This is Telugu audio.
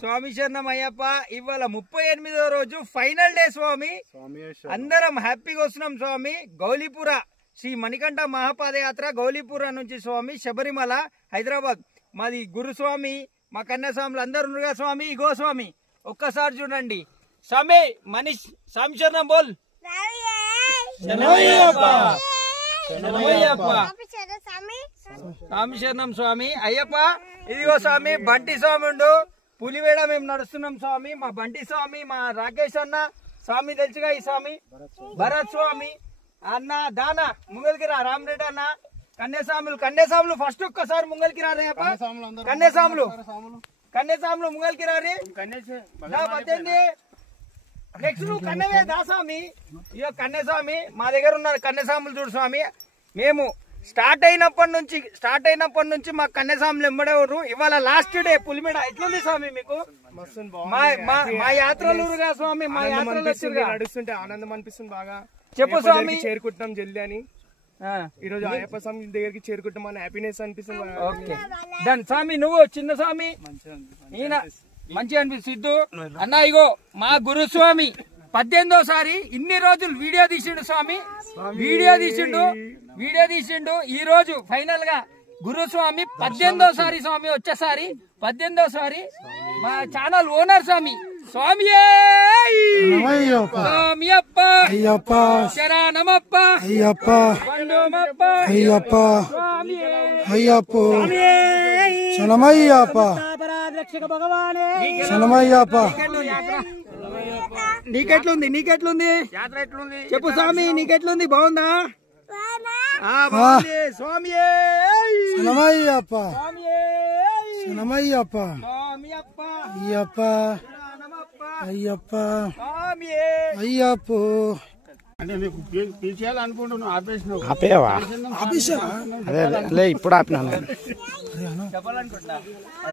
స్వామి శరణం అయ్యప్ప. ఇవాళ 38వ రోజు ఫైనల్ డే స్వామి. అందరం హ్యాపీగా వస్తున్నాం స్వామి. గౌలీపుర శ్రీ మణికంఠ మహాపాదయాత్ర గౌలీపుర నుంచి స్వామి శబరిమల హైదరాబాద్. మాది గురుస్వామి, మా కన్యాస్వాములు అందరు ఉండగా స్వామి. ఇగో స్వామి ఒక్కసారి చూడండి స్వామి. మనీష్ స్వామి శరణం బోల్. స్వామి శరణం స్వామి అయ్యప్ప. ఇదిగో స్వామి బంటి స్వామి ఉండు పులివేడ మేము నడుస్తున్నాం స్వామి. మా బంటి స్వామి, మా రాకేష్ అన్న స్వామి తెలుసుగా. ఈ స్వామి భరత్ స్వామి అన్న దానా ముంగల్కి రా. రామరెడ్డి అన్న కన్యాస్వాములు ఫస్ట్ ఒక్కసారి ముంగల్కి రారే. కన్యాస్వాములు ముంగల్కి రారి. నెక్స్ట్ నువ్వు కన్నవే దా స్వామి. ఇక కన్యాస్వామి మా దగ్గర ఉన్న కన్యాస్వాములు చూడు స్వామి. మేము స్టార్ట్ అయినప్పటి నుంచి మా కన్యాస్వాములు ఎంబడేవారు. ఇవాళ లాస్ట్ డే పులిమేడ. ఎట్లుంది స్వామి మీకు? మా యాత్రలు స్వామి. మా యాత్రలు నడుస్తుంటే ఆనందం అనిపిస్తుంది బాగా. చెప్పు స్వామి. చేరుకుంటున్నాం జల్దీ అని. ఈ రోజు అయ్యప్ప స్వామి దగ్గరికి చేరుకుంటాం అని హ్యాపీనెస్ అనిపిస్తుంది. ఓకే దాని స్వామి నువ్వు చిన్న స్వామి ఈయన మంచిగా అనిపిస్తుంది అన్న. ఇగో మా గురుస్వామి 18వసారి ఇన్ని రోజులు వీడియో తీసిండు స్వామి. వీడియో తీసిండు. ఈ రోజు ఫైనల్ గా గురుస్వామి 18వసారి స్వామి. వచ్చేసారి 18వసారి మా ఛానల్ ఓనర్ స్వామి. స్వామి స్వామియప్ప శరణమప్ప అయ్యప్ప పండుమప్ప అయ్యప్ప స్వామి అయ్యప్ప శరణమయ్యప్ప రక్షక భగవానే శరణమయ్యప్ప. నీకెట్లుంది యాత్ర ఎట్లుంది చెప్పు స్వామి. నీకెట్లుంది? బాగుందా? స్వామి శరణమయ్యప్ప శరణమయ్యప్ప అయ్యప్ప అయ్యప్ప అయ్యప్ప. అంటే మీకు పిలిచేయాలనుకుంటున్నావు, ఆపేసినావు. ఆపేవా? అదే ఇప్పుడు ఆపినా. చెప్పాలనుకుంటా